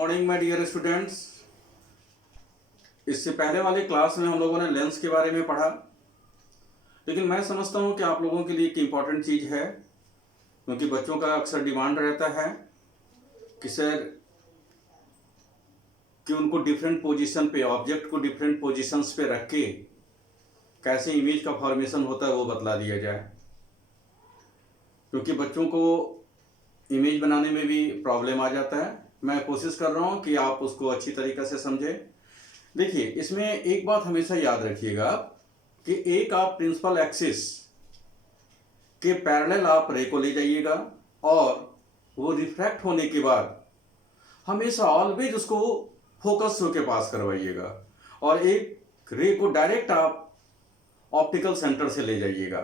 Morning my dear students. इससे पहले वाले क्लास में हम लोगों ने लेंस के बारे में पढ़ा, लेकिन मैं समझता हूँ कि आप लोगों के लिए एक इम्पॉर्टेंट चीज़ है, क्योंकि बच्चों का अक्सर डिमांड रहता है कि सर कि उनको डिफरेंट पोजीशन पे, ऑब्जेक्ट को डिफरेंट पोजीशंस पे रख के कैसे इमेज का फॉर्मेशन होता है वो बतला दिया जाए, क्योंकि बच्चों को इमेज बनाने में भी प्रॉब्लम आ जाता है। मैं कोशिश कर रहा हूँ कि आप उसको अच्छी तरीक़े से समझें। देखिए, इसमें एक बात हमेशा याद रखिएगा कि एक आप प्रिंसिपल एक्सिस के पैरेलल आप रे को ले जाइएगा और वो रिफ्रैक्ट होने के बाद हमेशा ऑलवेज उसको फोकस के पास करवाइएगा और एक रे को डायरेक्ट आप ऑप्टिकल सेंटर से ले जाइएगा।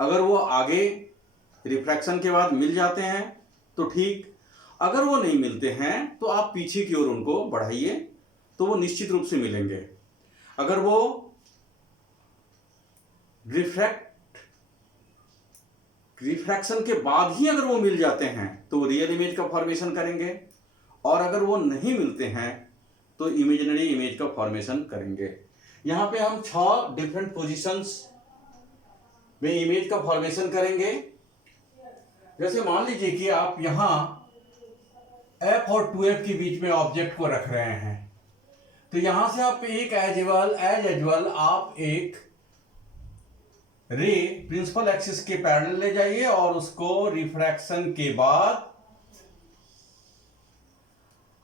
अगर वो आगे रिफ्रैक्शन के बाद मिल जाते हैं तो ठीक, अगर वो नहीं मिलते हैं तो आप पीछे की ओर उनको बढ़ाइए तो वो निश्चित रूप से मिलेंगे। अगर वो रिफ्रैक्शन के बाद ही अगर वो मिल जाते हैं तो वो रियल इमेज का फॉर्मेशन करेंगे, और अगर वो नहीं मिलते हैं तो इमेजिनरी इमेज का फॉर्मेशन करेंगे। यहां पे हम 6 डिफरेंट पोजीशंस में इमेज का फॉर्मेशन करेंगे। जैसे मान लीजिए कि आप यहां f और 2f के बीच में ऑब्जेक्ट को रख रहे हैं, तो यहां से आप एक एज यूजुअल आप एक रे प्रिंसिपल एक्सिस के पैरेलल ले जाइए और उसको रिफ्रैक्शन के बाद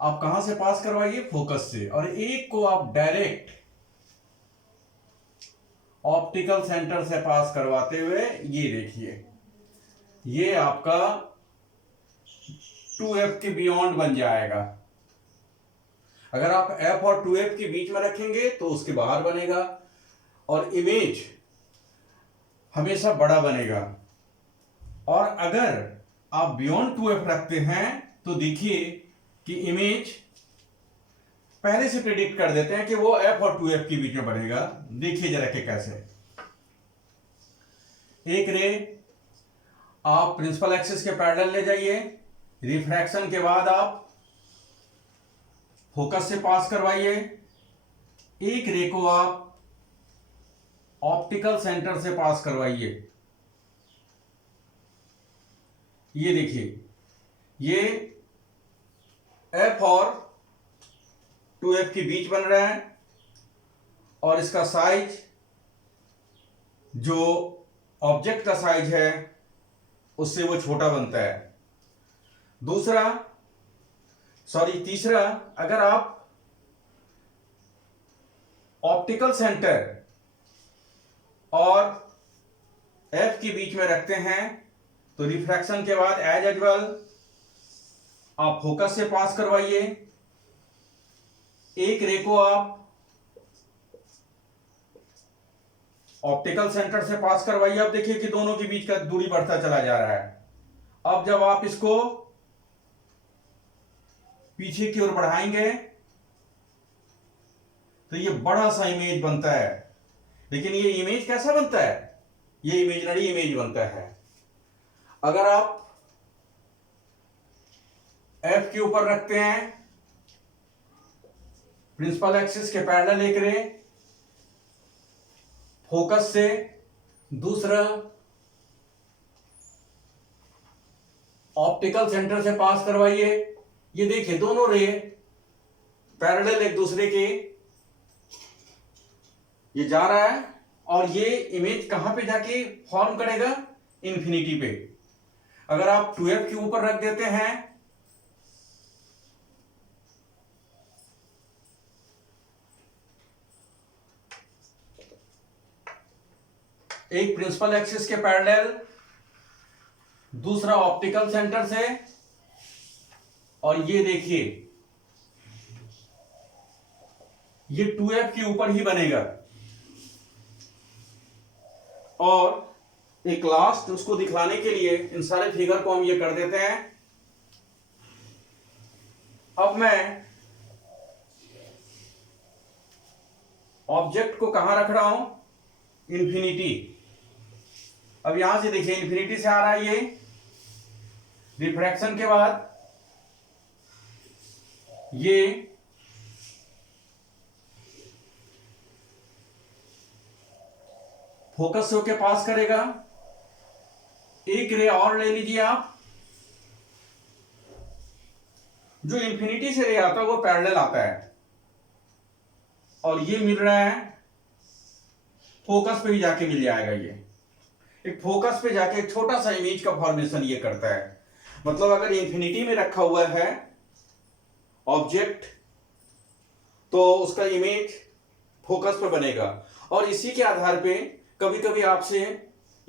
आप कहां से पास करवाइए, फोकस से, और एक को आप डायरेक्ट ऑप्टिकल सेंटर से पास करवाते हुए ये देखिए, ये आपका 2f के बियॉन्ड बन जाएगा। अगर आप f और 2f के बीच में रखेंगे तो उसके बाहर बनेगा और इमेज हमेशा बड़ा बनेगा। और अगर आप बियॉन्ड 2f रखते हैं तो देखिए कि इमेज पहले से प्रेडिक्ट कर देते हैं कि वो f और 2f के बीच में बनेगा। देखिए जरा कि कैसे। एक रे आप प्रिंसिपल एक्सिस के पैरेलल ले जाइए, रिफ्रैक्शन के बाद आप फोकस से पास करवाइए, एक रे को आप ऑप्टिकल सेंटर से पास करवाइए। ये देखिए, ये f और 2f के बीच बन रहा है और इसका साइज, जो ऑब्जेक्ट का साइज है उससे वो छोटा बनता है। तीसरा, अगर आप ऑप्टिकल सेंटर और f के बीच में रखते हैं तो रिफ्रैक्शन के बाद एज यूजुअल आप फोकस से पास करवाइए, एक रे को आप ऑप्टिकल सेंटर से पास करवाइए। अब देखिए कि दोनों के बीच का दूरी बढ़ता चला जा रहा है। अब जब आप इसको पीछे की ओर बढ़ाएंगे तो ये बड़ा सा इमेज बनता है। लेकिन ये इमेज कैसा बनता है, ये इमेजिनरी इमेज बनता है। अगर आप f के ऊपर रखते हैं प्रिंसिपल एक्सिस के पैरेलल एक रे, फोकस से, दूसरा ऑप्टिकल सेंटर से पास करवाइए। ये देखिए दोनों रे पैरेलल एक दूसरे के, ये जा रहा है और ये इमेज कहां पे जाके फॉर्म करेगा, इंफिनिटी पे। अगर आप 2f के ऊपर रख देते हैं एक प्रिंसिपल एक्सिस के पैरेलल, दूसरा ऑप्टिकल सेंटर से, और ये देखिए ये 2f के ऊपर ही बनेगा। और एक लास्ट उसको दिखलाने के लिए इन सारे फिगर को हम ये कर देते हैं। अब मैं ऑब्जेक्ट को कहां रख रहा हूं, इंफिनिटी। अब यहां से देखिए इंफिनिटी से आ रहा है ये, रिफ्रैक्शन के बाद ये फोकस से होके पास करेगा। एक रे और ले लीजिए आप, जो इंफिनिटी से रे आता है वो पैरेलल आता है, और ये मिल रहा है फोकस पे ही जाके मिल जाएगा। ये एक फोकस पे जाके एक छोटा सा इमेज का फॉर्मेशन ये करता है। मतलब अगर इंफिनिटी में रखा हुआ है ऑब्जेक्ट तो उसका इमेज फोकस पे बनेगा। और इसी के आधार पे कभी कभी आपसे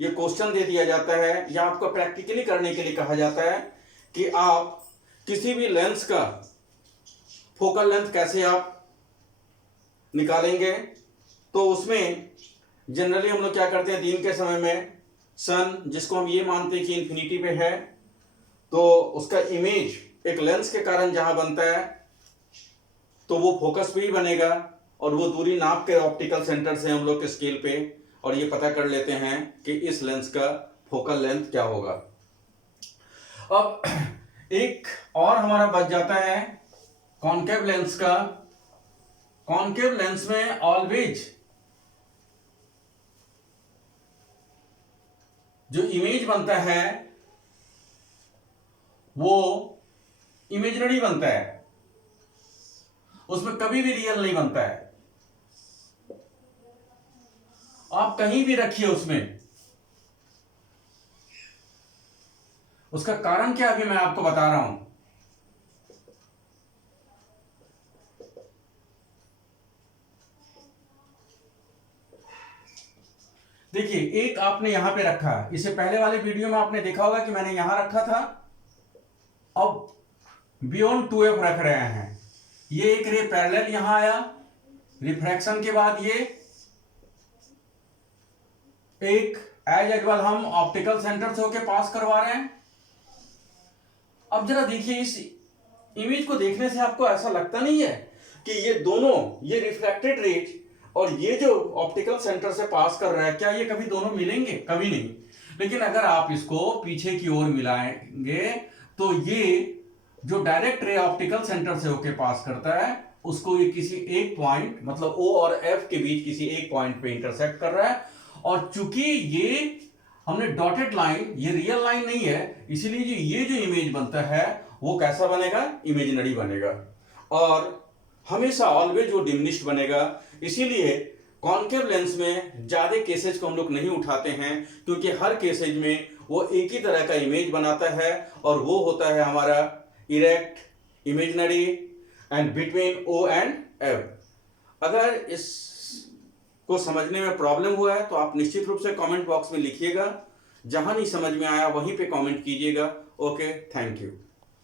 ये क्वेश्चन दे दिया जाता है या आपको प्रैक्टिकली करने के लिए कहा जाता है कि आप किसी भी लेंस का फोकल लेंथ कैसे आप निकालेंगे। तो उसमें जनरली हम लोग क्या करते हैं, दिन के समय में सन जिसको हम ये मानते हैं कि इंफिनिटी पे है, तो उसका इमेज एक लेंस के कारण जहां बनता है तो वो फोकस पे ही बनेगा, और वो दूरी नाप के ऑप्टिकल सेंटर से हम लोग के स्केल पे और ये पता कर लेते हैं कि इस लेंस का फोकल लेंथ क्या होगा। अब एक और हमारा बच जाता है कॉनकेव लेंस का। कॉनकेव लेंस में ऑलवेज जो इमेज बनता है वो इमेजिनरी बनता है, उसमें कभी भी रियल नहीं बनता है। आप कहीं भी रखिए उसमें, उसका कारण क्या अभी मैं आपको बता रहा हूं। देखिए, एक आपने यहां पे रखा, इससे पहले वाले वीडियो में आपने देखा होगा कि मैंने यहां रखा था। अब बियॉन्ड 2f रख रहे हैं, ये एक रे पैरेलल यहां आया, रिफ्रैक्शन के बाद ये एक एज यूजुअल हम ऑप्टिकल सेंटर से होके पास करवा रहे हैं। अब जरा देखिए, इस इमेज को देखने से आपको ऐसा लगता नहीं है कि ये दोनों, ये रिफ्लेक्टेड रेज और ये जो ऑप्टिकल सेंटर से पास कर रहा है, क्या ये कभी दोनों मिलेंगे? कभी नहीं। लेकिन अगर आप इसको पीछे की ओर मिलाएंगे तो ये जो डायरेक्ट रे ऑप्टिकल सेंटर से होके पास करता है उसको ये किसी एक पॉइंट, मतलब O और F के बीच किसी एक पॉइंट पे इंटरसेक्ट कर रहा है। और चूंकि ये हमने डॉटेड लाइन, ये रियल लाइन नहीं है, इसीलिए ये जो इमेज बनता है वो कैसा बनेगा? इमेजिनरी बनेगा, और हमेशा ऑलवेज वो डिमिनिश्ड बनेगा। इसीलिए कॉनकेव लेंस में ज्यादा केसेज को हम लोग नहीं उठाते हैं, क्योंकि हर केसेज में वो एक ही तरह का इमेज बनाता है, और वो होता है हमारा erect, imaginary and between O and F। अगर इस को समझने में प्रॉब्लम हुआ है तो आप निश्चित रूप से कमेंट बॉक्स में लिखिएगा, जहां नहीं समझ में आया वहीं पे कमेंट कीजिएगा। Okay, thank you.